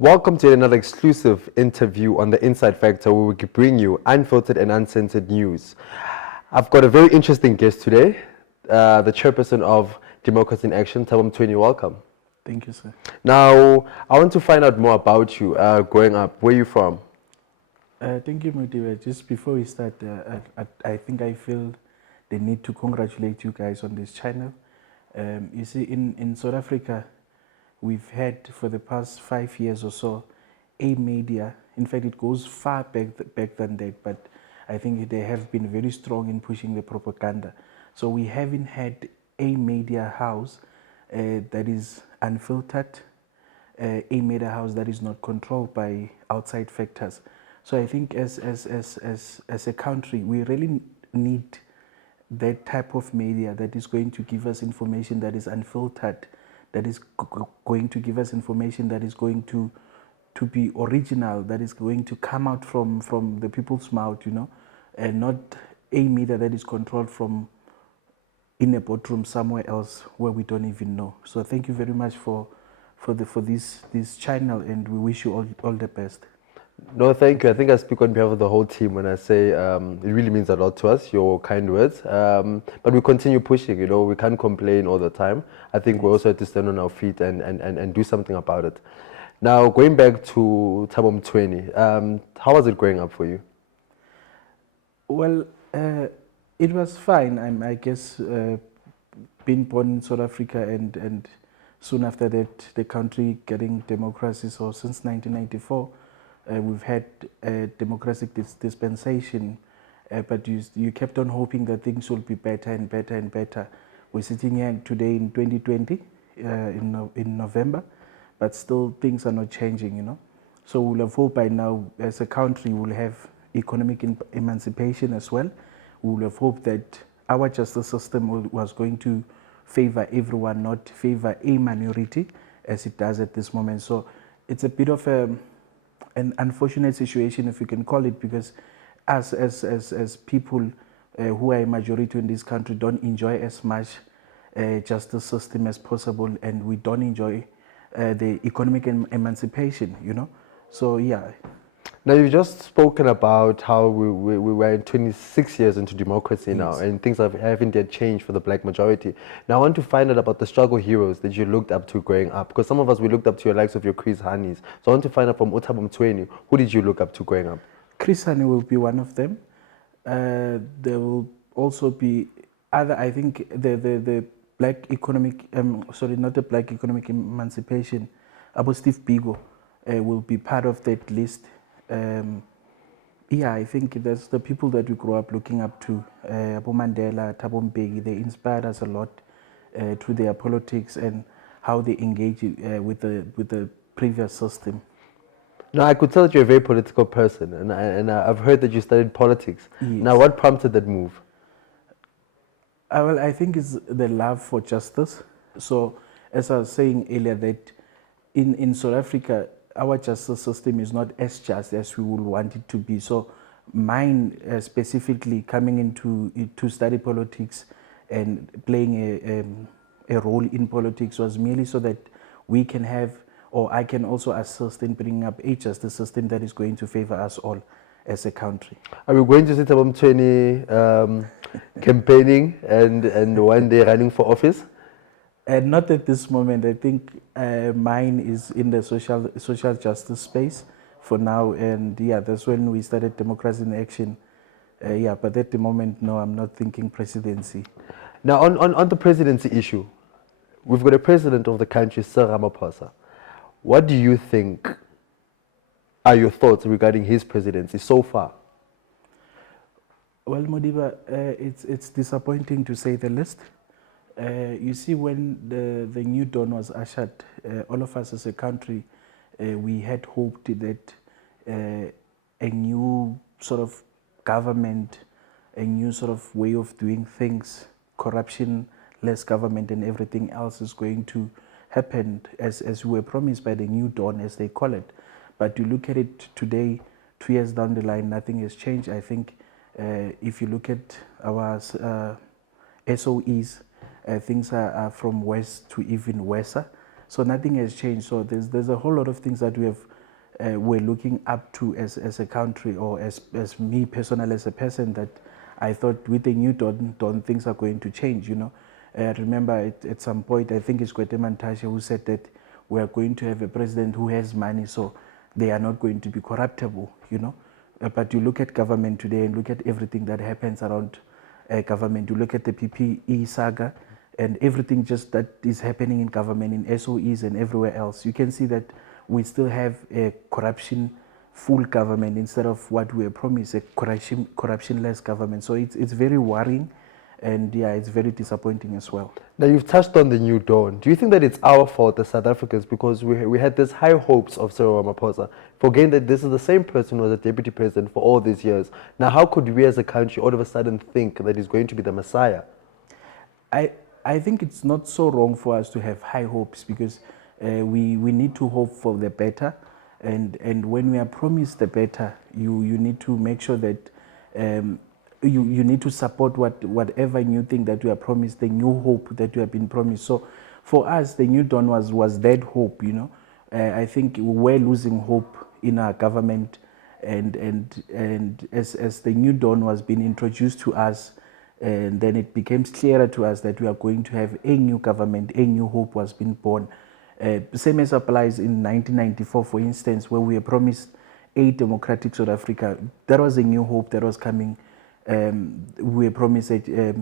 Welcome to another exclusive interview on the Inside Factor, where we can bring you unfiltered and uncensored news. I've got a very interesting guest today, the chairperson of Democracy in Action, Thabo Mstweni. Welcome. Thank you, sir. Now, I want to find out more about you growing up. Where are you from? Thank you, Motiva. Just before we start, I think I feel the need to congratulate you guys on this channel. You see, in South Africa, we've had for the past 5 years or so, a media. In fact, it goes far back than that, but I think they have been very strong in pushing the propaganda. So we haven't had a media house that is unfiltered, a media house that is not controlled by outside factors. So I think as a country, we really need that type of media that is going to give us information that is unfiltered, that is going to give us information that is going to be original, that is going to come out from the people's mouth, and not a media that is controlled from in a boardroom somewhere else where we don't even know. So thank you very much for this channel, and we wish you all the best. No, thank you. I think I speak on behalf of the whole team when I say it really means a lot to us, your kind words. But we continue pushing, we can't complain all the time. I think we also have to stand on our feet and do something about it. Now, going back to Thabo Mstweni, how was it growing up for you? Well, it was fine. I guess being born in South Africa and soon after that the country getting democracy. So since 1994, we've had a democratic dispensation, but you kept on hoping that things will be better and better and better. We're sitting here today in 2020, in November, but still things are not changing, So we'll have hope by now as a country we'll have economic emancipation as well. We'll have hope that our justice system was going to favor everyone, not favor a minority as it does at this moment. So it's a bit of an unfortunate situation, if you can call it, because us as people who are a majority in this country don't enjoy as much justice system as possible, and we don't enjoy the economic emancipation, So yeah. Now, you've just spoken about how we were 26 years into democracy now, Yes. and things haven't yet changed for the black majority. Now, I want to find out about the struggle heroes that you looked up to growing up, because some of us, we looked up to your likes of your Chris Hannies. So I want to find out from Thabo Mstweni, who did you look up to growing up? Chris Hani will be one of them. There will also be other, I think the black economic, not the black economic emancipation, Abu Steve Bigo will be part of that list. I think that's the people that we grew up looking up to. Abu Mandela, Thabo Mbeki, they inspired us a lot through their politics and how they engage with the previous system. Now, I could tell that you're a very political person, and I've heard that you studied politics. Yes. Now, what prompted that move? Well, I think it's the love for justice. So, as I was saying earlier, that in South Africa, our justice system is not as just as we would want it to be. So mine specifically coming into to study politics and playing a role in politics was merely so that we can have, or I can also assist in bringing up a justice system that is going to favor us all as a country. Are we going to see Thabo Mstweni campaigning and one day running for office? Not at this moment. I think mine is in the social justice space for now, and that's when we started Democracy in Action. But at the moment, no, I'm not thinking presidency. Now, on the presidency issue, we've got a president of the country, Sir Ramaphosa. What do you think are your thoughts regarding his presidency so far? Well, Modiba, it's disappointing to say the least. You see, when the new dawn was ushered, all of us as a country, we had hoped that a new sort of government, a new sort of way of doing things, corruption, less government and everything else is going to happen as we were promised by the new dawn, as they call it. But you look at it today, 2 years down the line, nothing has changed. I think if you look at our SOEs, things are from worse to even worse. So nothing has changed. So there's a whole lot of things that we're looking up to as a country, or as me personally as a person, that I thought with the new dawn things are going to change. I remember at some point, I think it's Kwete Mantashe who said that we are going to have a president who has money, so they are not going to be corruptible. But you look at government today and look at everything that happens around government. You look at the PPE saga and everything just that is happening in government, in SOEs and everywhere else. You can see that we still have a corruption-full government instead of what we were promised, a corruption-less government. So it's very worrying, and yeah, it's very disappointing as well. Now, you've touched on the new dawn. Do you think that it's our fault as South Africans, because we had this high hopes of Cyril Ramaphosa, forgetting that this is the same person who was a deputy president for all these years? Now, how could we as a country all of a sudden think that he's going to be the Messiah? I think it's not so wrong for us to have high hopes, because we need to hope for the better, and when we are promised the better, you need to make sure that you need to support whatever new thing that you are promised, the new hope that you have been promised. So for us, the new dawn was that hope. I think we're losing hope in our government, and as the new dawn was being introduced to us, and then it became clearer to us that we are going to have a new government, a new hope was being born. Same as applies in 1994, for instance, where we were promised a democratic South Africa. That was a new hope that was coming. We were promised a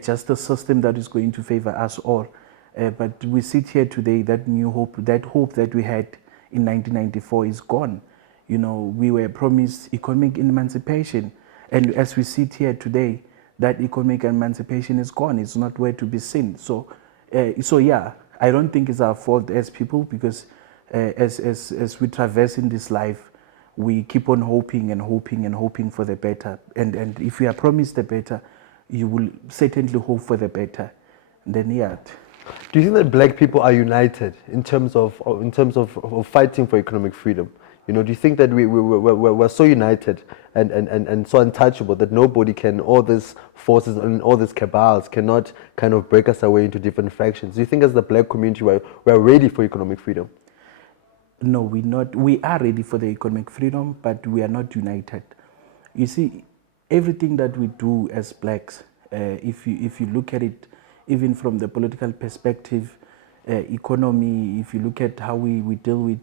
justice system that is going to favor us all. But we sit here today, that new hope, that hope that we had in 1994 is gone. We were promised economic emancipation. And as we sit here today, that economic emancipation is gone. It's not where to be seen. So yeah, I don't think it's our fault as people, because as we traverse in this life, we keep on hoping and hoping and hoping for the better. And if we are promised the better, you will certainly hope for the better. And then yeah. Do you think that black people are united in terms of fighting for economic freedom? Do you think that we're so united and so untouchable that nobody can, all these forces and all these cabals cannot kind of break us away into different factions? Do you think as the black community we're ready for economic freedom? No, we're not. We are ready for the economic freedom, but we are not united. You see, everything that we do as blacks, if you look at it, even from the political perspective, economy, if you look at how we deal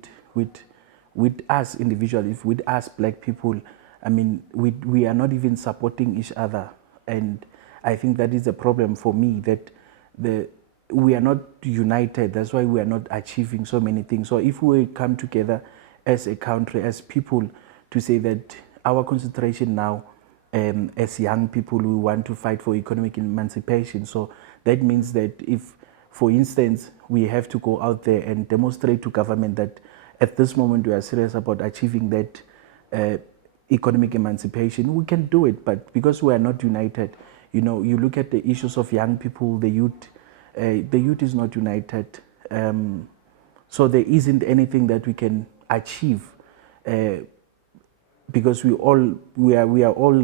with us individually, with us black people, I mean, we are not even supporting each other. And I think that is a problem for me, that we are not united. That's why we are not achieving so many things. So if we come together as a country, as people, to say that our concentration now, as young people, we want to fight for economic emancipation. So that means that if, for instance, we have to go out there and demonstrate to government that at this moment we are serious about achieving that economic emancipation, we can do it. But because we are not united, you look at the issues of young people, the youth is not united. So there isn't anything that we can achieve, because we are all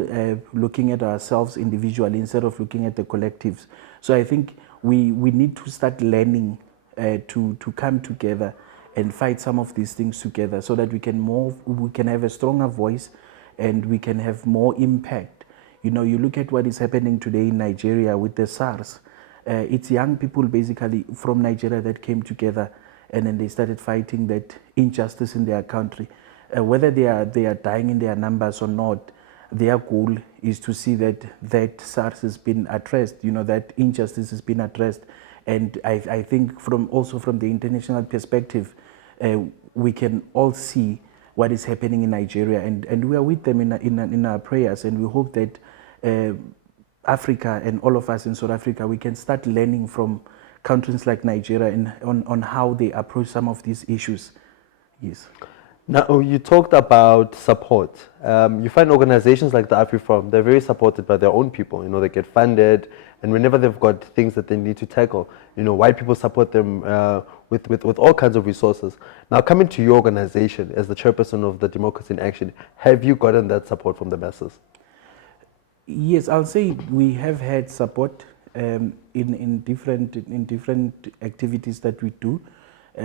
looking at ourselves individually instead of looking at the collectives. So I think we need to start learning to come together and fight some of these things together, so that we can have a stronger voice and we can have more impact. You look at what is happening today in Nigeria with the SARS. It's young people basically from Nigeria that came together, and then they started fighting that injustice in their country. Whether they are dying in their numbers or not, their goal is to see that SARS has been addressed, that injustice has been addressed. And I think from the international perspective, we can all see what is happening in Nigeria, and we are with them in our prayers, and we hope that Africa and all of us in South Africa, we can start learning from countries like Nigeria on how they approach some of these issues. Yes. Now, you talked about support. You find organizations like the AfriForum, they're very supported by their own people. They get funded, and whenever they've got things that they need to tackle, white people support them with all kinds of resources. Now, coming to your organization as the chairperson of the Democracy in Action, have you gotten that support from the masses? Yes, I'll say we have had support. in different activities that we do.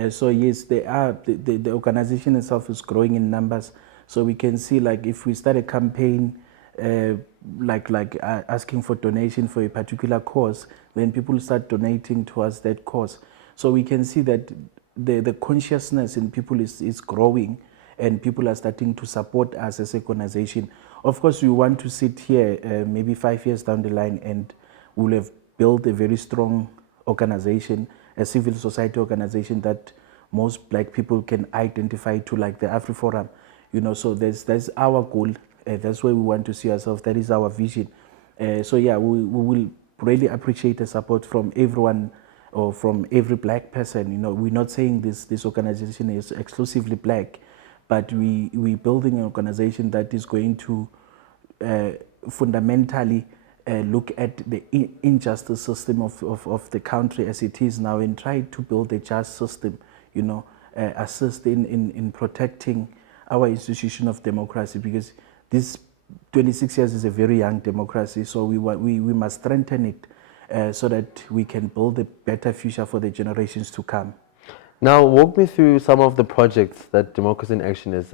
So yes, the organization itself is growing in numbers. So we can see, like, if we start a campaign, asking for donation for a particular cause, then people start donating towards that cause. So we can see that the consciousness in people is growing, and people are starting to support us as an organization. Of course, we want to sit here maybe 5 years down the line, and we'll have built a very strong organization, a civil society organization that most black people can identify to, like the AfriForum. So that's our goal. That's where we want to see ourselves. That is our vision. So yeah, we will really appreciate the support from everyone, or from every black person. We're not saying this organization is exclusively black, but we're building an organization that is going to fundamentally look at the injustice system of the country as it is now, and try to build a just system, assist in protecting our institution of democracy, because this 26 years is a very young democracy. So we must strengthen it so that we can build a better future for the generations to come. Now, walk me through some of the projects that Democracy in Action has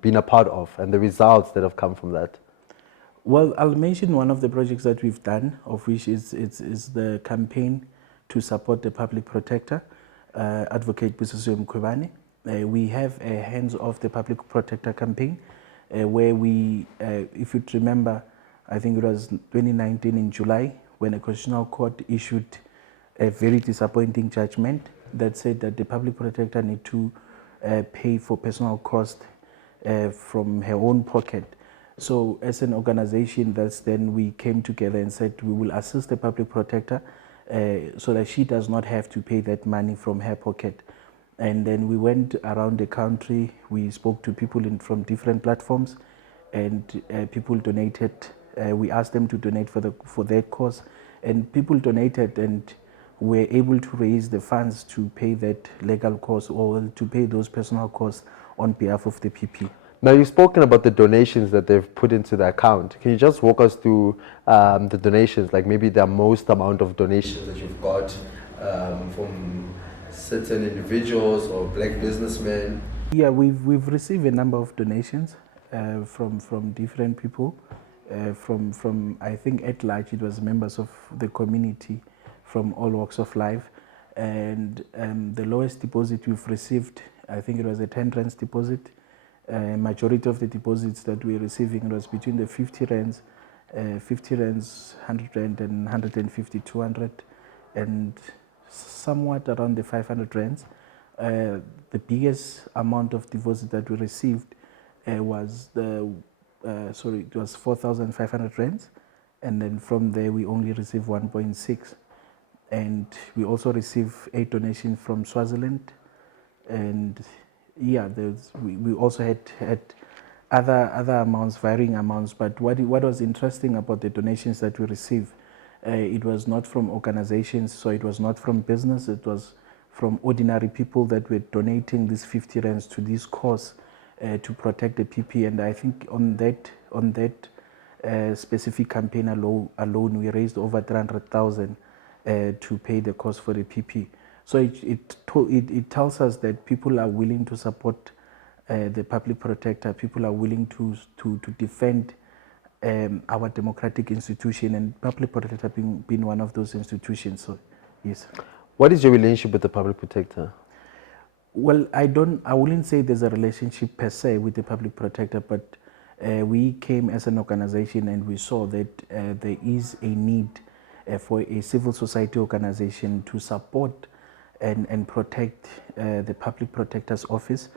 been a part of, and the results that have come from that. Well, I'll mention one of the projects that we've done, of which is the campaign to support the public protector, Advocate Bosasa. We have a Hands Off the Public Protector campaign, where we, if you remember, I think it was 2019 in July, when a constitutional court issued a very disappointing judgment that said that the public protector need to pay for personal cost from her own pocket. So as an organization, then we came together and said we will assist the public protector so that she does not have to pay that money from her pocket. And then we went around the country, we spoke to people from different platforms, and people donated. We asked them to donate for their cause, and people donated, and were able to raise the funds to pay that legal cost, or to pay those personal costs on behalf of the PP. Now, you've spoken about the donations that they've put into the account. Can you just walk us through the donations, like maybe the most amount of donations that you've got from certain individuals or black businessmen? Yeah, we've received a number of donations from different people. From I think at large it was members of the community from all walks of life, and the lowest deposit we've received, I think it was a 10 rands deposit. Majority of the deposits that we're receiving was between the 50 rands, 100 rand, and 150, 200, and somewhat around the 500 rands. The biggest amount of deposit that we received was it was 4,500 rands, and then from there we only received 1.6, and we also received a donation from Swaziland, and yeah, we also had other amounts, varying amounts. But what was interesting about the donations that we received, it was not from organizations, so it was not from business, it was from ordinary people that were donating these 50 rands to this cause to protect the PP. And I think on that specific campaign alone, we raised over 300,000 to pay the cost for the PP. So it tells us that people are willing to support the public protector. People are willing to defend our democratic institution, and public protector being one of those institutions. So yes. What is your relationship with the public protector? Well, I wouldn't say there's a relationship per se with the public protector, but we came as an organization and we saw that there is a need for a civil society organization to support and protect the public protector's office.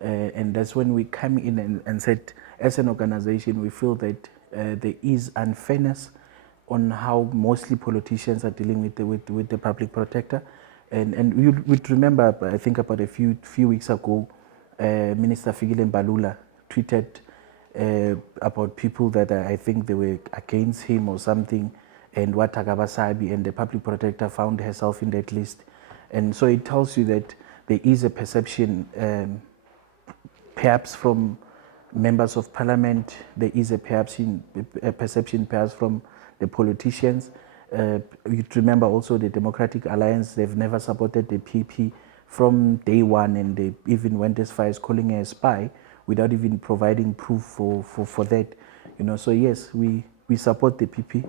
And that's when we come in and said, as an organization, we feel that there is unfairness on how mostly politicians are dealing with the public protector. And you would remember, I think about a few weeks ago, Minister Fikile Mbalula tweeted about people that I think they were against him or something, and Watagabasabi, and the public protector found herself in that list. And so it tells you that there is a perception, perhaps from members of parliament. There is a perception perhaps from the politicians. You remember also the Democratic Alliance, they've never supported the PP from day one, and they even went as far as calling her a spy without even providing proof for that. So yes, we support the PP.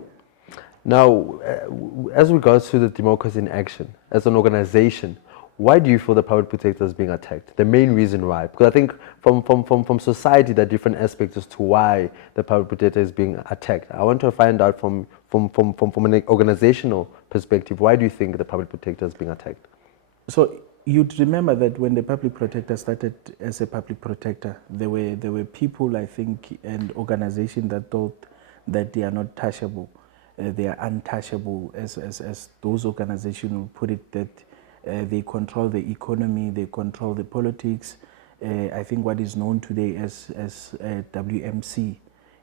Now, as regards to the Democracy in Action, as an organization, why do you feel the public protector is being attacked? The main reason why? Because I think from society, there are different aspects as to why the public protector is being attacked. I want to find out from an organizational perspective, why do you think the public protector is being attacked? So you'd remember that when the public protector started as a public protector, there were people, I think, and organizations that thought that they are not touchable. They are untouchable, as those organizations will put it, that they control the economy, they control the politics. I think what is known today as WMC,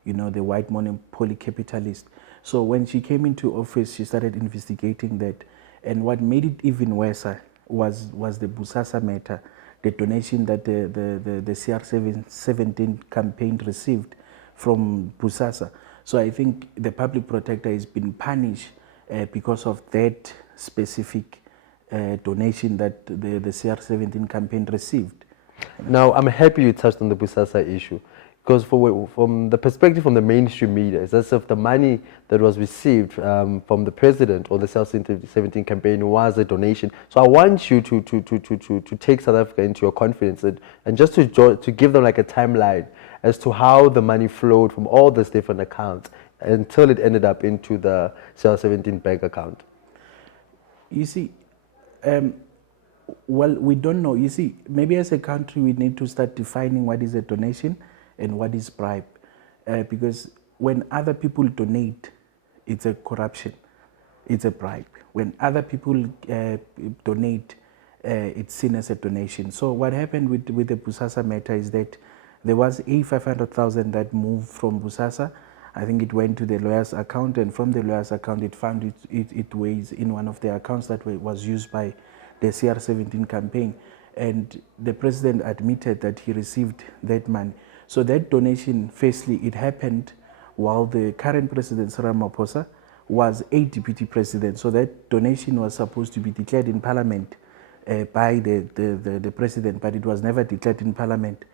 the white monopoly capitalist. So when she came into office, she started investigating that. And what made it even worse was the Bosasa matter, the donation that the CR17 campaign received from Bosasa. So I think the public protector has been punished because of that specific donation that the CR17 campaign received. Now, I'm happy you touched on the Bosasa issue, because from the perspective from the mainstream media, it's as if the money that was received from the president or the CR17 campaign was a donation. So I want you to take South Africa into your confidence and just to give them like a timeline as to how the money flowed from all these different accounts until it ended up into the CR17 bank account. You see, well, we don't know. You see, maybe as a country, we need to start defining what is a donation and what is bribe. Because when other people donate, it's a corruption, it's a bribe. When other people donate, it's seen as a donation. So what happened with the Bosasa matter is that there was a 500,000 that moved from Bosasa. I think it went to the lawyer's account, and from the lawyer's account, it found it ways in one of the accounts that was used by the CR17 campaign. And the president admitted that he received that money. So that donation, firstly, it happened while the current president, Ramaphosa, was a deputy president. So that donation was supposed to be declared in parliament by the president, but it was never declared in parliament.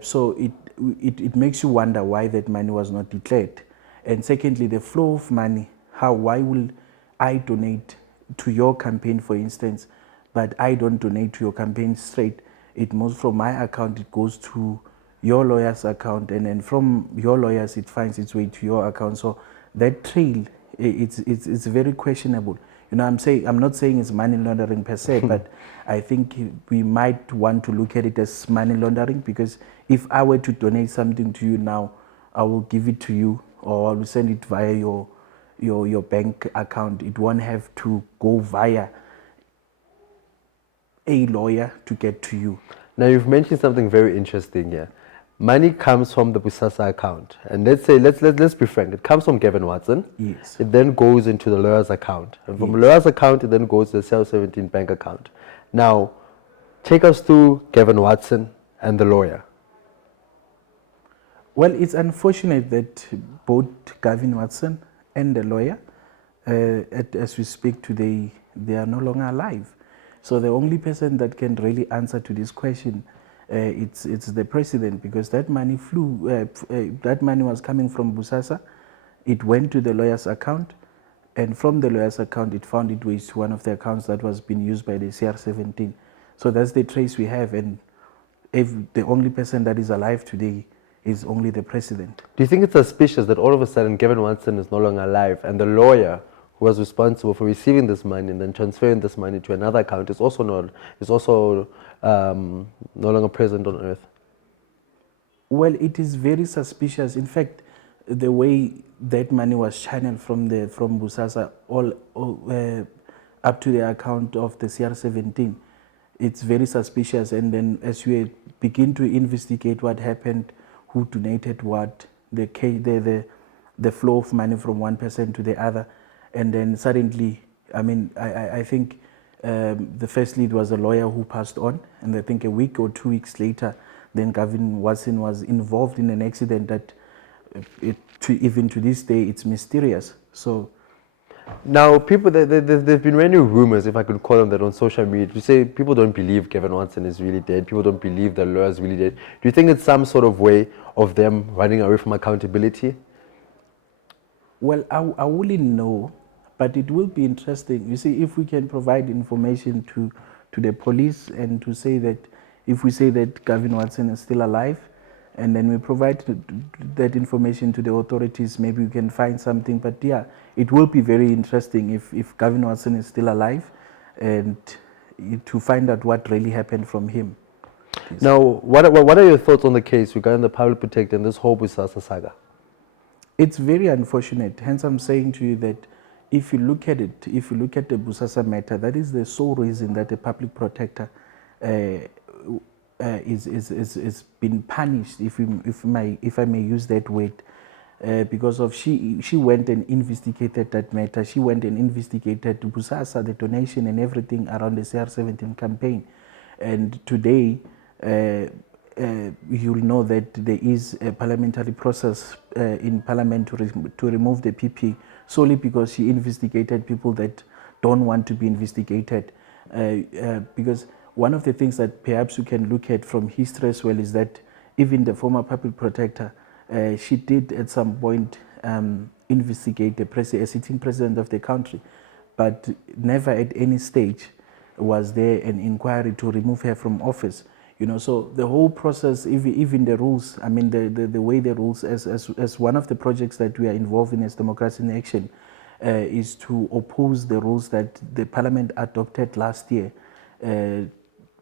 So it makes you wonder why that money was not declared. And secondly, the flow of money, why will I donate to your campaign, for instance, but I don't donate to your campaign straight? It moves from my account, it goes to your lawyer's account, and then from your lawyers, it finds its way to your account. So that trail, it's very questionable. I'm not saying it's money laundering per se, but I think we might want to look at it as money laundering, because if I were to donate something to you now, I will give it to you, or I will send it via your bank account. It won't have to go via a lawyer to get to you. Now, you've mentioned something very interesting here. Money comes from the Bosasa account, and let's be frank. It comes from Gavin Watson. Yes. It then goes into the lawyer's account, and from the lawyer's account, it then goes to the CR17 bank account. Now, take us through Gavin Watson and the lawyer. Well, it's unfortunate that both Gavin Watson and the lawyer, as we speak today, they are no longer alive. So the only person that can really answer to this question, it's the president, because that money that money was coming from Bosasa. It went to the lawyer's account, and from the lawyer's account, it found its way to one of the accounts that was being used by the CR17. So that's the trace we have, and if the only person that is alive today is only the president. Do you think it's suspicious that all of a sudden Gavin Watson is no longer alive, and the lawyer who was responsible for receiving this money and then transferring this money to another account is also no longer present on earth? Well, it is very suspicious. In fact, the way that money was channeled from Bosasa all up to the account of the CR17, it's very suspicious. And then as we begin to investigate what happened, who donated what, the flow of money from one person to the other, and then suddenly, I think firstly it was a lawyer who passed on, and I think a week or 2 weeks later, then Gavin Watson was involved in an accident that even to this day it's mysterious. So now, people, there've been many rumors, if I could call them that, on social media. To say people don't believe Gavin Watson is really dead. People don't believe the lawyer is really dead. Do you think it's some sort of way of them running away from accountability? well, I wouldn't know, but it will be interesting. You see, if we can provide information to the police and to say that, if we say that Gavin Watson is still alive, and then we provide that information to the authorities, maybe we can find something. But yeah, it will be very interesting if Gavin Watson is still alive, and to find out what really happened from him. Please. Now, what are your thoughts on the case regarding the public protector and this whole Bosasa saga? It's very unfortunate. Hence, I'm saying to you that if you look at it, if you look at the Bosasa matter, that is the sole reason that the public protector is been punished, if I may use that word, because of she went and investigated that matter. She went and investigated Bosasa, the donation and everything around the CR17 campaign. And today, you'll know that there is a parliamentary process in Parliament to remove the PP, solely because she investigated people that don't want to be investigated. Because one of the things that perhaps we can look at from history as well is that even the former public protector, she did at some point investigate a sitting president of the country, but never at any stage was there an inquiry to remove her from office. You know, so the whole process, even the rules, I mean, the way the rules, as one of the projects that we are involved in as Democracy in Action, is to oppose the rules that the Parliament adopted last year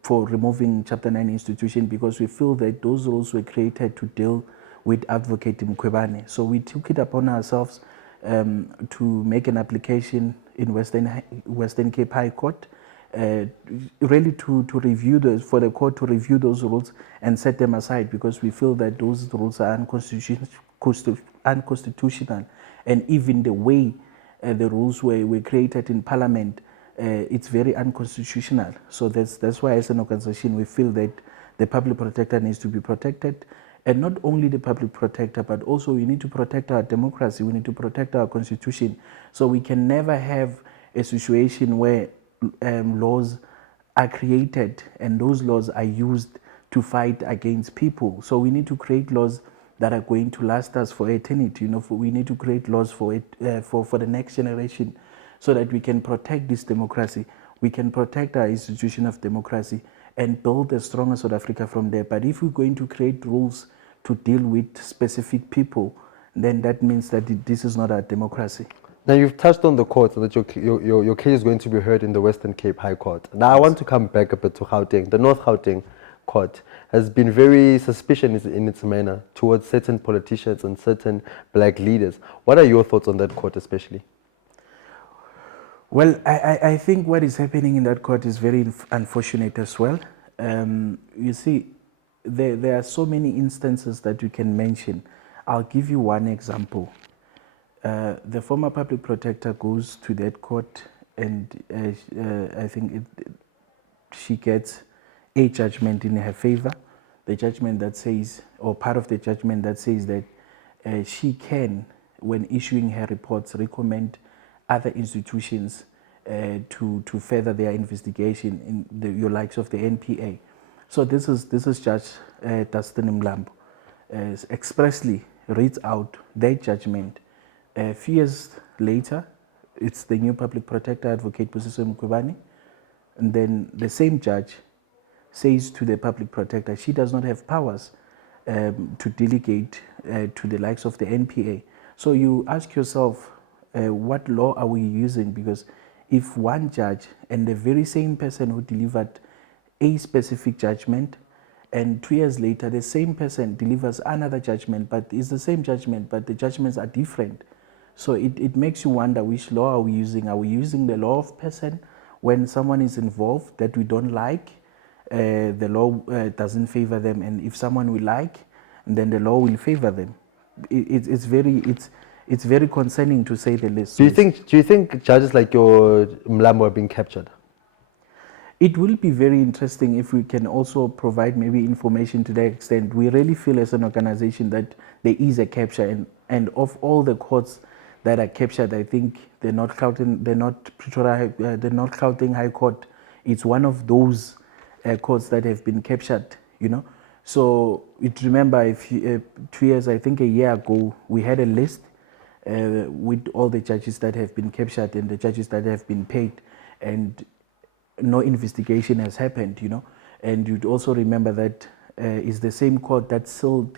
for removing Chapter 9 institution, because we feel that those rules were created to deal with Advocate Mkhwebane. So we took it upon ourselves to make an application in Western Cape High Court, really to review those, for the court to review those rules and set them aside, because we feel that those rules are unconstitutional, and even the way the rules were created in Parliament, it's very unconstitutional. So that's why, as an organization, we feel that the public protector needs to be protected, and not only the public protector, but also we need to protect our democracy, we need to protect our constitution. So we can never have a situation where laws are created and those laws are used to fight against people. So we need to create laws that are going to last us for eternity. You know, we need to create laws for the next generation, so that we can protect this democracy, we can protect our institution of democracy, and build a stronger South Africa from there. But if we're going to create rules to deal with specific people, then that means that this is not our democracy. Now, you've touched on the court, and that your case is going to be heard in the Western Cape High Court. Now, I want to come back a bit to Gauteng. The North Gauteng Court has been very suspicious in its manner towards certain politicians and certain black leaders. What are your thoughts on that court especially? Well, I think what is happening in that court is very unfortunate as well. You see, there are so many instances that you can mention. I'll give you one example. The former public protector goes to that court, and I think she gets a judgment in her favor. The judgment that says, or part of the judgment that says that she can, when issuing her reports, recommend other institutions to further their investigation, in your likes of the NPA. So this is Judge Dustin Mlambo expressly reads out their judgment. A few years later, it's the new public protector, Advocate Bosasa Mkhwebane, and then the same judge says to the public protector she does not have powers to delegate to the likes of the NPA. So you ask yourself, what law are we using? Because if one judge and the very same person who delivered a specific judgment, and 2 years later the same person delivers another judgment, but it's the same judgment, but the judgments are different. So it makes you wonder, which law are we using? Are we using the law of person when someone is involved that we don't like? The law doesn't favor them, and if someone we like, then the law will favor them. It's very concerning, to say the least. Do you think judges like your Mlambo are being captured? It will be very interesting if we can also provide maybe information to that extent. We really feel as an organization that there is a capture, and of all the courts that are captured, I think the North Gauteng High Court, it's one of those courts that have been captured, you know. So remember, if 2 years, I think a year ago, we had a list with all the judges that have been captured and the judges that have been paid, and no investigation has happened, you know. And you'd also remember that is the same court that sealed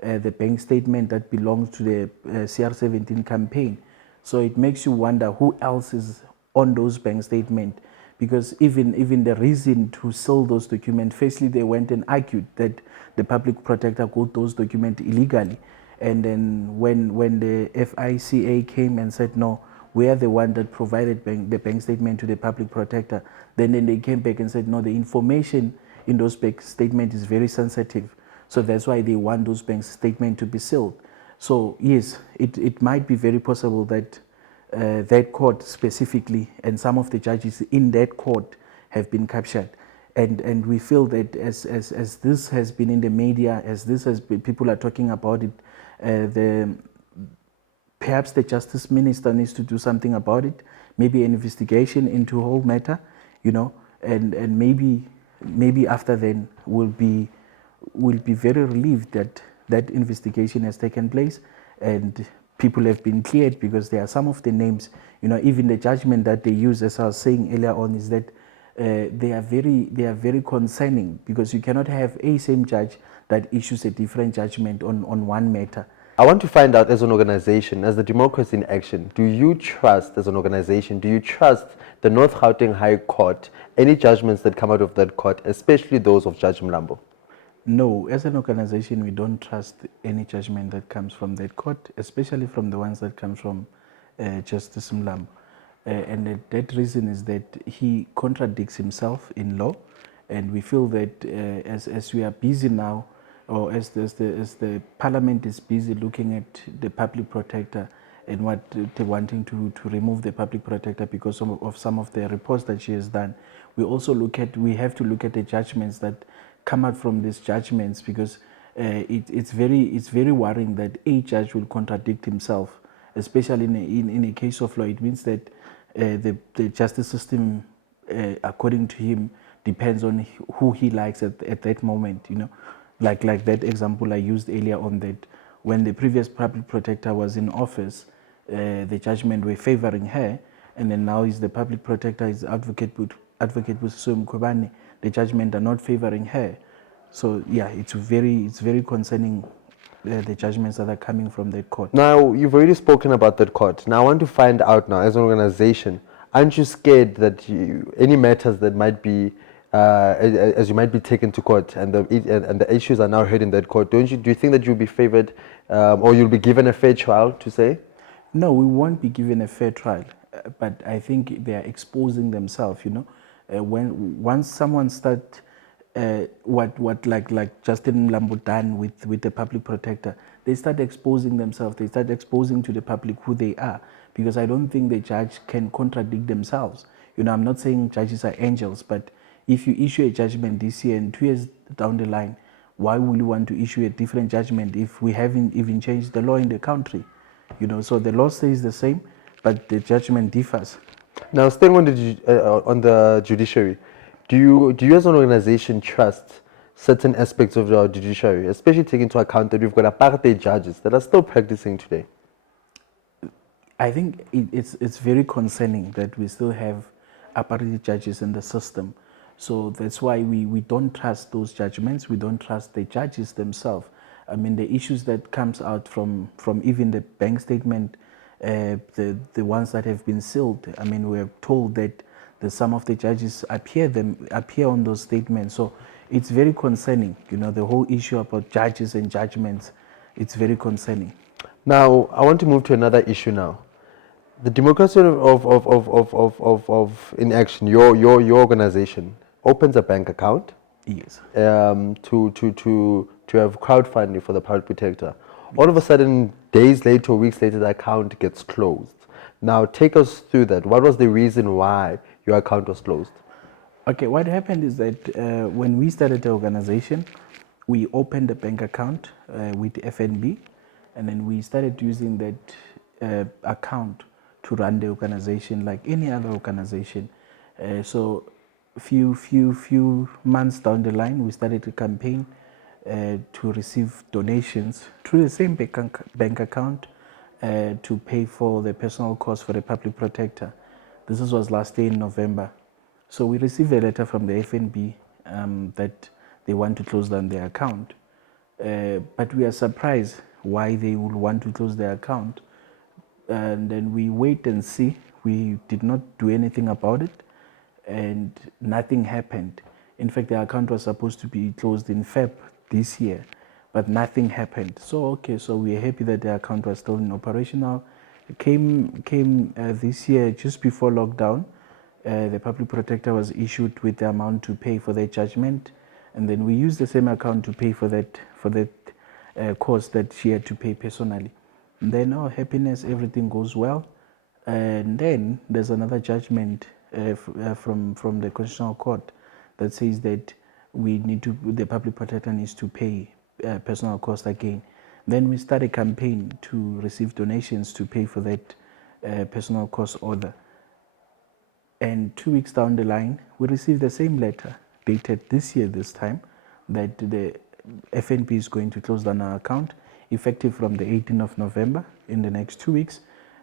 the bank statement that belongs to the CR17 campaign. So it makes you wonder who else is on those bank statements, because even the reason to seal those documents, firstly, they went and argued that the public protector got those documents illegally. And then when the FICA came and said, no, we are the one that provided the bank statement to the public protector, then they came back and said, no, the information in those bank statements is very sensitive. So that's why they want those bank statements to be sealed. So yes, it might be very possible that that court specifically and some of the judges in that court have been captured. And we feel that as this has been in the media, as this has been, people are talking about it, perhaps the Justice Minister needs to do something about it, maybe an investigation into whole matter, you know, and maybe after then we'll be very relieved that that investigation has taken place and people have been cleared, because there are some of the names, you know, even the judgment that they use, as I was saying earlier on, is that they are very concerning, because you cannot have a same judge that issues a different judgment on one matter. I want to find out, as an organization, as the Democracy in Action, do you trust, as an organization, do you trust the North Gauteng High Court, any judgments that come out of that court, especially those of Judge Mlambo? No, as an organization, we don't trust any judgment that comes from that court, especially from the ones that come from Justice Mlambo. And that reason is that he contradicts himself in law, and we feel that as we are busy now, or as the Parliament is busy looking at the public protector and what they're wanting to remove the public protector because of some of the reports that she has done, we have to look at the judgments that come out from these judgments, because it's very worrying that a judge will contradict himself, especially in a case of law. It means that the justice system, according to him, depends on who he likes at that moment, you know. Like that example I used earlier on, that when the previous public protector was in office, the judgment were favoring her, and then now is the public protector is advocate Busiswe Mkhwebane, the judgment are not favoring her. So yeah, it's very concerning, the judgments that are coming from that court. Now, you've already spoken about that court. Now, I want to find out now, as an organization, aren't you scared that any matters that might be as you might be taken to court, and the issues are now heard in that court, do you think that you'll be favored, or you'll be given a fair trial, to say? No, we won't be given a fair trial, but I think they are exposing themselves, you know. Once someone start like Justin Mlambo done with the public protector, they start exposing themselves, they start exposing to the public who they are, because I don't think the judge can contradict themselves. You know, I'm not saying judges are angels, but if you issue a judgment this year and 2 years down the line, why would you want to issue a different judgment if we haven't even changed the law in the country? You know, so the law stays the same, but the judgment differs. Now, staying on the judiciary, do you as an organization trust certain aspects of our judiciary, especially taking into account that we've got apartheid judges that are still practicing today? I think it's very concerning that we still have apartheid judges in the system. So that's why we don't trust those judgments. We don't trust the judges themselves. I mean, the issues that comes out from even the bank statement, the ones that have been sealed. I mean, we're told that some of the judges appear on those statements. So it's very concerning. You know, the whole issue about judges and judgments. It's very concerning. Now, I want to move to another issue now. The Democracy in Action, your organization, opens a bank account. Yes. To have crowdfunding for the public protector. All of a sudden, days later, weeks later, the account gets closed. Now, take us through that. What was the reason why your account was closed? Okay, what happened is that when we started the organization, we opened a bank account with FNB, and then we started using that account to run the organization like any other organization. So, few months down the line, we started a campaign to receive donations through the same bank account to pay for the personal costs for the public protector. This was last year in November. So we received a letter from the FNB that they want to close down their account. But we are surprised why they would want to close their account. And then we wait and see. We did not do anything about it, and nothing happened. In fact, the account was supposed to be closed in Feb this year, but nothing happened. So we are happy that the account was still in operational. It came this year just before lockdown. The public protector was issued with the amount to pay for their judgment, and then we used the same account to pay for that cost that she had to pay personally. And then, happiness, everything goes well. And then there's another judgment from the Constitutional Court that says that the public protector needs to pay personal cost again. Then we start a campaign to receive donations to pay for that personal cost order. And 2 weeks down the line, we received the same letter dated this year, this time, that the FNB is going to close down our account effective from the 18th of November in the next 2 weeks.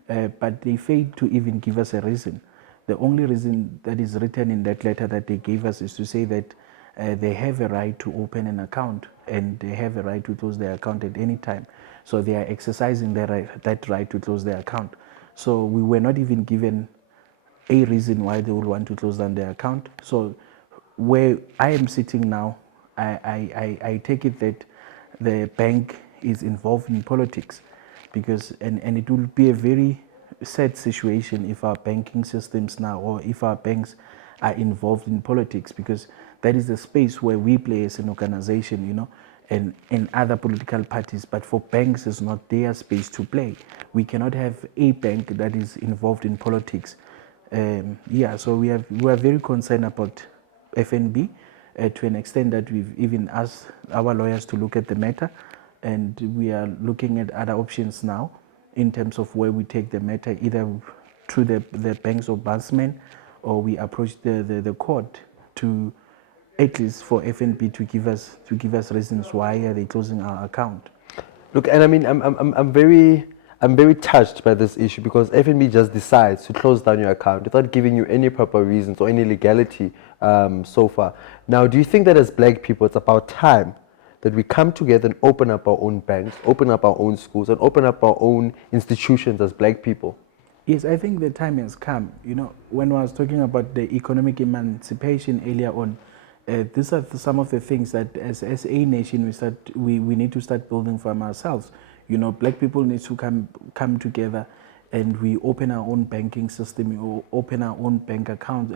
But they failed to even give us a reason. The only reason that is written in that letter that they gave us is to say that they have a right to open an account and they have a right to close their account at any time. So they are exercising that right to close their account. So we were not even given a reason why they would want to close down their account. So where I am sitting now, I take it that the bank is involved in politics, because and it will be a very sad situation if our banking systems now, or if our banks are involved in politics, because that is the space where we play as an organization, and other political parties. But for banks, it's not their space to play. We cannot have a bank that is involved in politics. So we are very concerned about FNB to an extent that we've even asked our lawyers to look at the matter, and we are looking at other options now in terms of where we take the matter, either through the bank's ombudsman, or we approach the court to, at least for FNB to give us reasons why are they closing our account. Look, and I mean, I'm very touched by this issue, because FNB just decides to close down your account without giving you any proper reasons or any legality so far. Now, do you think that as black people, it's about time that we come together and open up our own banks, open up our own schools, and open up our own institutions as black people? Yes, I think the time has come. When I was talking about the economic emancipation earlier on, these are some of the things that as a nation we need to start building from ourselves. Black people need to come together, and we open our own banking system, or open our own bank account,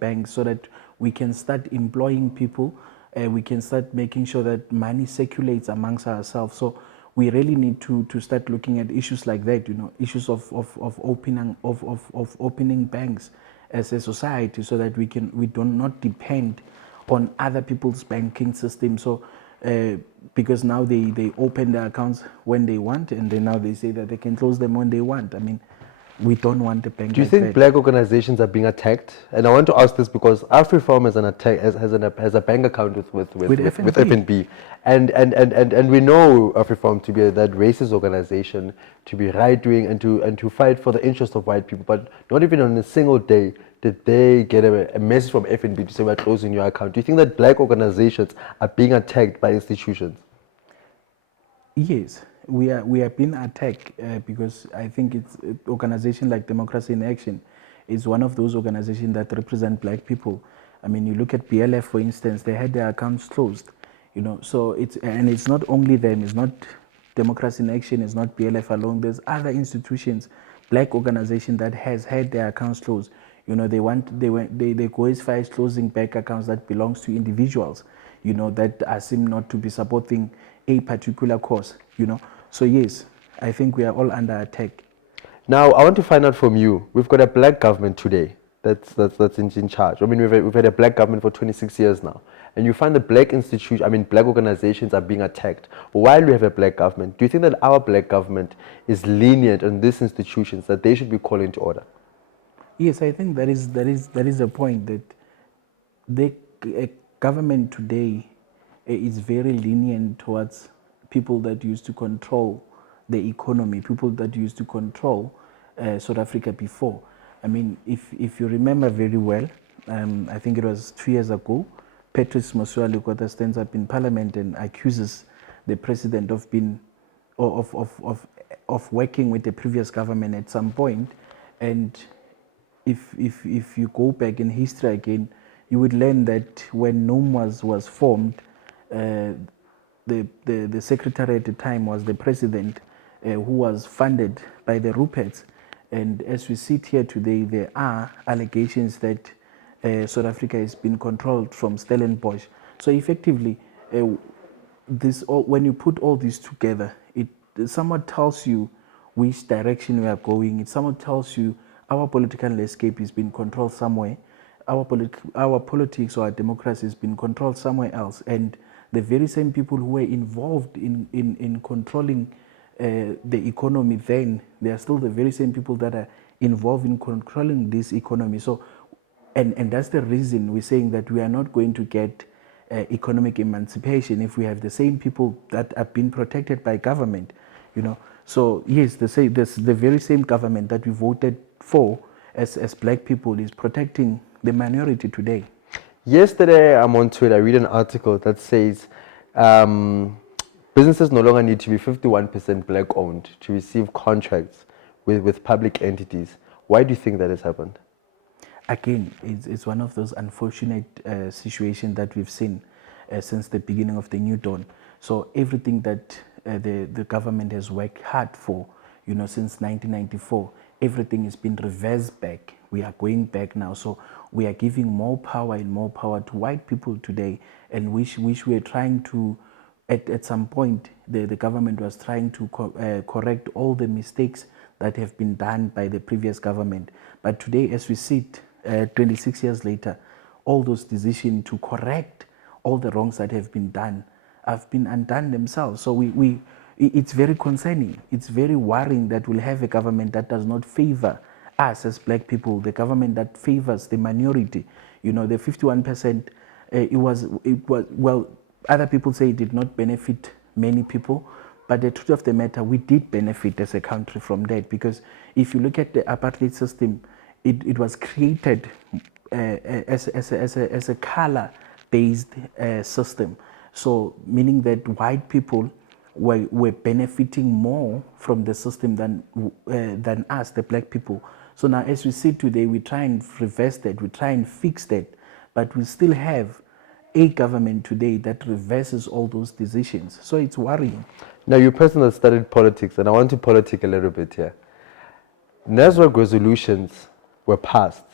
banks, so that we can start employing people. We can start making sure that money circulates amongst ourselves. So we really need to start looking at issues like that, issues of opening banks as a society, so that we do not depend on other people's banking system. So because now they open their accounts when they want, and then now they say that they can close them when they want. I mean, we don't want the bank. Do you think black organizations are being attacked? And I want to ask this because AfriForum has a bank account with FNB. And we know AfriForum to be that racist organization, to be right-wing, and to fight for the interest of white people. But not even on a single day did they get a message from FNB to say we're closing your account. Do you think that black organizations are being attacked by institutions? Yes, we are being attacked because I think it's an organization like Democracy in Action is one of those organizations that represent black people. I mean, you look at BLF, for instance, they had their accounts closed, so it's not only them, it's not Democracy in Action, it's not BLF alone. There's other institutions, black organizations that has had their accounts closed. They go as far as closing bank accounts that belongs to individuals, that seem not to be supporting a particular cause, So yes, I think we are all under attack. Now, I want to find out from you. We've got a black government today. that's in charge. I mean, we've had a black government for 26 years now, and you find the black institution, I mean, black organizations are being attacked while we have a black government. Do you think that our black government is lenient on these institutions, that they should be called into order? Yes, I think that is a point that the government today is very lenient towards people that used to control the economy, people that used to control South Africa before. I mean, if you remember very well, I think it was 2 years ago, Patrice Motsepe stands up in Parliament and accuses the president of being of working with the previous government at some point. And if you go back in history again, you would learn that when NOM was formed, the secretary at the time was the president, who was funded by the Ruperts. And as we sit here today, there are allegations that South Africa has been controlled from Stellenbosch. So effectively, when you put all this together, it somewhat tells you which direction we are going. It somewhat tells you our political landscape is being controlled somewhere. Our politics or our democracy has been controlled somewhere else. And the very same people who were involved in controlling the economy then, they are still the very same people that are involved in controlling this economy. So, and that's the reason we're saying that we are not going to get economic emancipation if we have the same people that are being protected by government, you know. So yes, the very same government that we voted for as black people is protecting the minority today. Yesterday, I'm on Twitter, I read an article that says businesses no longer need to be 51% black owned to receive contracts with public entities. Why do you think that has happened? Again, it's one of those unfortunate situations that we've seen since the beginning of the new dawn. So everything that the government has worked hard for, you know, since 1994, everything has been reversed back. We are going back now. So we are giving more power and more power to white people today, and which we are trying to, at some point, the government was trying to correct all the mistakes that have been done by the previous government. But today, as we sit, 26 years later, all those decisions to correct all the wrongs that have been done have been undone themselves. So it's very concerning. It's very worrying that we'll have a government that does not favor us as black people, the government that favors the minority. You know, the 51%, it was, well, other people say it did not benefit many people, but the truth of the matter, we did benefit as a country from that, because if you look at the apartheid system, it was created as a color-based system. So meaning that white people were benefiting more from the system than us, the black people. So now as we see today, we try and reverse that, we try and fix that, but we still have a government today that reverses all those decisions. So it's worrying. Now, you're a person that studied politics, and I want to politic a little bit here. Nasrec resolutions were passed,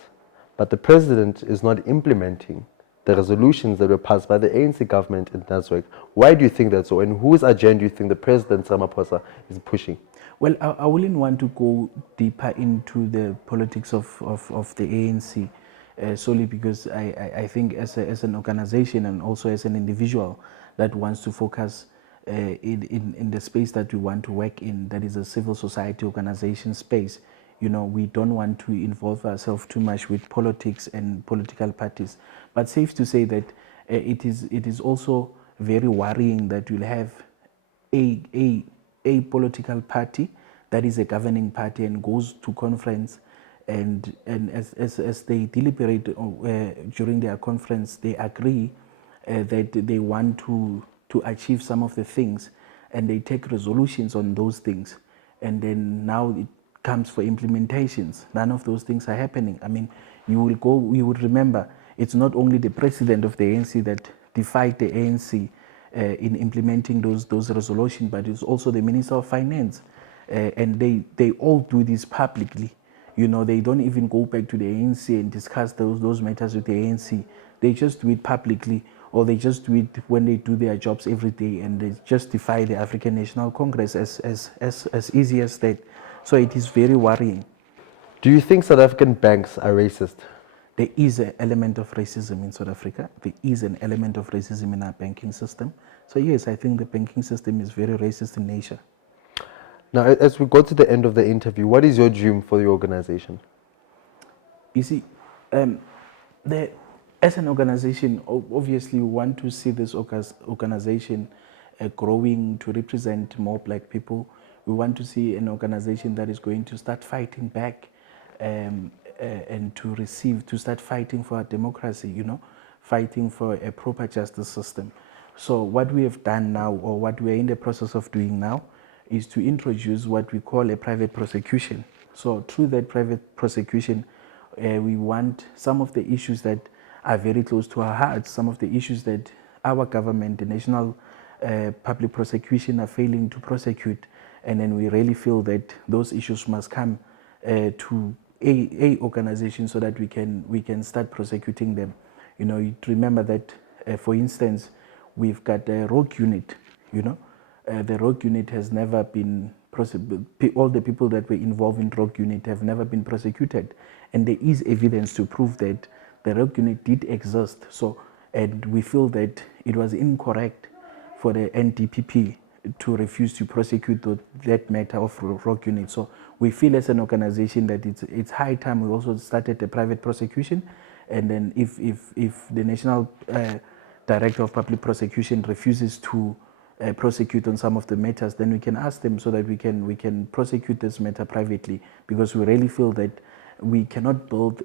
but the president is not implementing the resolutions that were passed by the ANC government in Nasrec. Why do you think that's so? And whose agenda do you think the president, Ramaphosa, is pushing? Well, I wouldn't want to go deeper into the politics of the ANC, solely because I think as an organization and also as an individual that wants to focus in the space that we want to work in, that is a civil society organization space, you know, we don't want to involve ourselves too much with politics and political parties. But safe to say that it is also very worrying that you'll have a political party that is a governing party and goes to conference, and as they deliberate during their conference, they agree that they want to achieve some of the things, and they take resolutions on those things, and then now it comes for implementations. None of those things are happening. I mean, you would remember, it's not only the president of the ANC that defied the ANC in implementing those resolutions, but it's also the Minister of Finance. And they all do this publicly. You know, they don't even go back to the ANC and discuss those matters with the ANC. They just do it publicly, or they just do it when they do their jobs every day, and they justify the African National Congress as easy as that. So it is very worrying. Do you think South African banks are racist? there is an element of racism in South Africa. There is an element of racism in our banking system. So yes, I think the banking system is very racist in nature. Now, as we go to the end of the interview, what is your dream for the organization? You see, the, as an organization, obviously we want to see this organization growing to represent more black people. We want to see an organization that is going to start fighting back and to start fighting for our democracy, fighting for a proper justice system. So what we have done now, or what we are in the process of doing now, is to introduce what we call a private prosecution. So through that private prosecution, we want some of the issues that are very close to our hearts, some of the issues that our government, the National Public Prosecution, are failing to prosecute. And then we really feel that those issues must come to a organization so that we can start prosecuting them. You remember that, for instance, we've got a rogue unit. The rogue unit has never been all the people that were involved in rogue unit have never been prosecuted, and there is evidence to prove that the rogue unit did exist. So, and we feel that it was incorrect for the NDPP to refuse to prosecute that matter of rogue unit. So we feel as an organization that it's high time we also started a private prosecution, and then if the National Director of Public Prosecution refuses to prosecute on some of the matters, then we can ask them so that we can prosecute this matter privately, because we really feel that we cannot build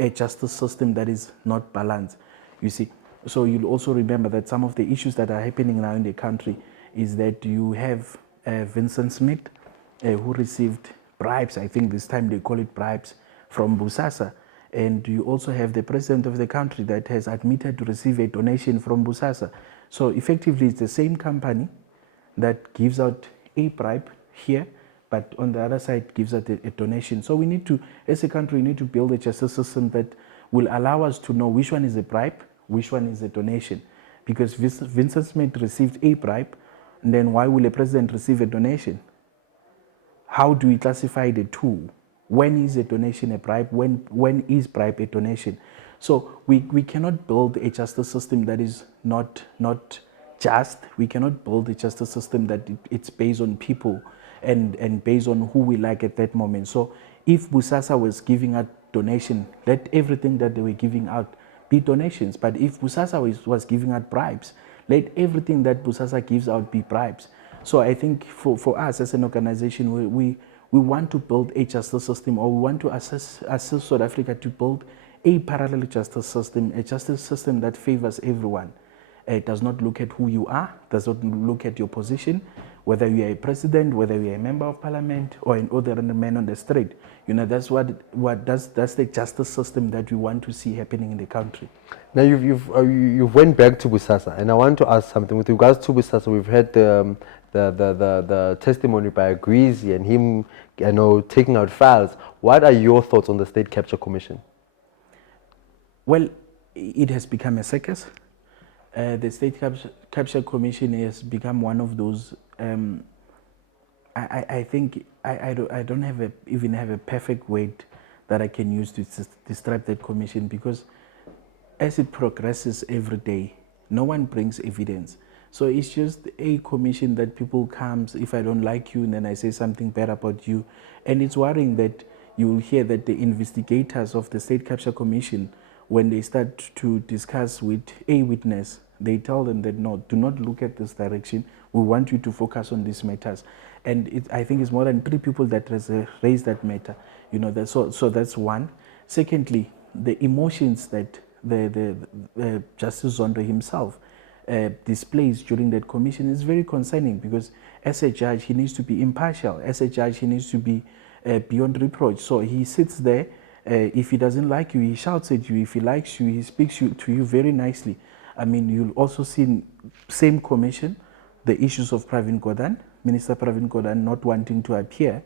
a justice system that is not balanced, you see. So you'll also remember that some of the issues that are happening now in the country is that you have Vincent Smith, who received bribes. I think this time they call it bribes from Bosasa. And you also have the president of the country that has admitted to receive a donation from Bosasa. So effectively, it's the same company that gives out a bribe here, but on the other side gives out a donation. So we need to, as a country, we need to build a justice system that will allow us to know which one is a bribe, which one is a donation. Because Vincent Smith received a bribe, and then why will a president receive a donation? How do we classify the two? When is a donation a bribe? When is bribe a donation? So we cannot build a justice system that is not just. We cannot build a justice system that it's based on people and based on who we like at that moment. So if Bosasa was giving out donation, let everything that they were giving out be donations. But if Bosasa was giving out bribes, let everything that Bosasa gives out be bribes. So I think for us as an organization, we want to build a justice system, or we want to assist South Africa to build a parallel justice system, a justice system that favors everyone. It does not look at who you are, does not look at your position, whether you are a president, whether you are a member of parliament, or an ordinary man on the street. That's that's the justice system that we want to see happening in the country. Now you've went back to Bosasa, and I want to ask something with regards to Bosasa. We've had the testimony by Greasy and him, taking out files. What are your thoughts on the State Capture Commission? Well, it has become a circus. The State Capture Commission has become one of those. I think I don't even have a perfect word that I can use to describe that commission, because as it progresses every day, no one brings evidence. So it's just a commission that people comes, if I don't like you, and then I say something bad about you. And it's worrying that you will hear that the investigators of the State Capture Commission, when they start to discuss with a witness, they tell them that no, do not look at this direction. We want you to focus on these matters. And I think it's more than 3 people that has raised that matter. So that's one. Secondly, the emotions that the Justice Zondo himself displays during that commission is very concerning, because as a judge, he needs to be impartial. As a judge, he needs to be beyond reproach. So he sits there. If he doesn't like you, he shouts at you. If he likes you, he speaks to you very nicely. I mean, you'll also see same commission, the issues of Pravin Gordhan, Minister Pravin Gordhan not wanting to appear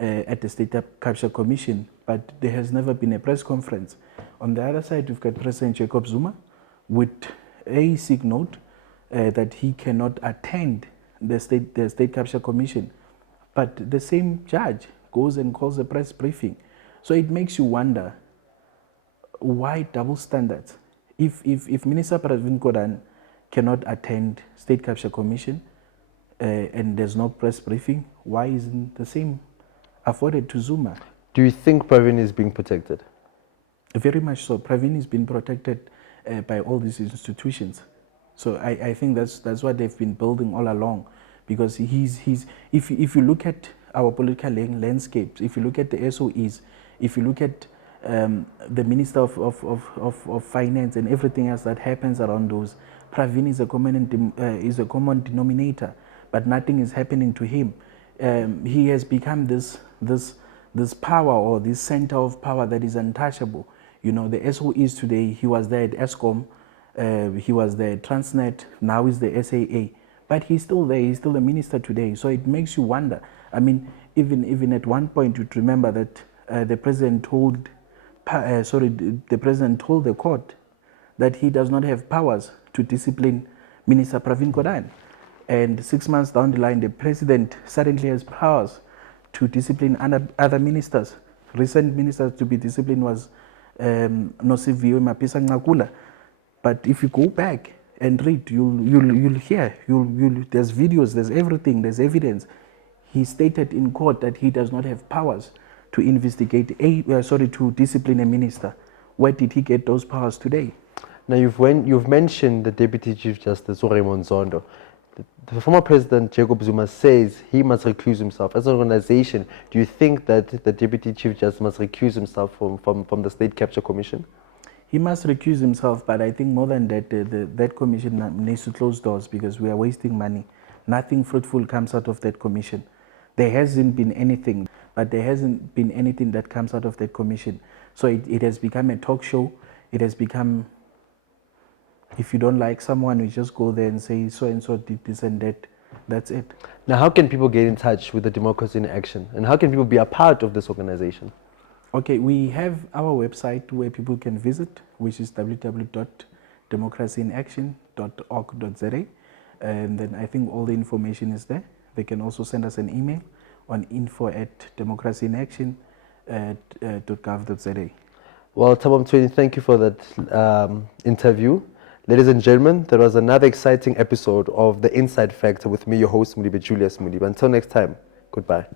at the State Capture Commission, but there has never been a press conference. On the other side, we've got President Jacob Zuma with a sick note that he cannot attend the State Capture Commission, but the same judge goes and calls a press briefing. So it makes you wonder, why double standards? If Minister Pravin Gordhan cannot attend State Capture Commission and there's no press briefing, why isn't the same afforded to Zuma? Do you think Pravin is being protected? Very much so. Pravin is being protected by all these institutions. So I think that's what they've been building all along, because if you look at our political landscapes, if you look at the SOEs, if you look at the Minister of Finance and everything else that happens around those, Pravin is a common denominator, but nothing is happening to him. He has become this power, or this center of power that is untouchable. You know, the SOEs today, he was there at ESCOM, he was there at Transnet, now he's the SAA. But he's still there, he's still a minister today. So it makes you wonder. I mean, even at one point, you'd remember that the president told the court that he does not have powers to discipline Minister Pravin Gordhan. And 6 months down the line, the president suddenly has powers to discipline other ministers. Recent ministers to be disciplined was Nosiviwe Mapisa Ngakula. But if you go back and read, you'll hear, there's videos, there's everything, there's evidence. He stated in court that he does not have powers to investigate to discipline a minister. Where did he get those powers today? Now you've mentioned the Deputy Chief Justice Raymond Zondo. The former President Jacob Zuma says he must recuse himself. As an organization, do you think that the Deputy Chief Justice must recuse himself from the State Capture Commission? He must recuse himself, but I think more than that, that commission needs to close doors, because we are wasting money. Nothing fruitful comes out of that commission. There hasn't been anything, but there hasn't been anything that comes out of that commission. So it has become a talk show. It has become, if you don't like someone, you just go there and say so-and-so did this and that. That's it. Now, how can people get in touch with the Democracy in Action? And how can people be a part of this organization? Okay, we have our website where people can visit, which is www.democracyinaction.org.za. And then I think all the information is there. They can also send us an email on info@democracyinaction.gov.za. Well, Thabo Mstweni, thank you for that interview. Ladies and gentlemen, there was another exciting episode of The Inside Factor with me, your host, Mudibe Julius Mudibe. Until next time, goodbye.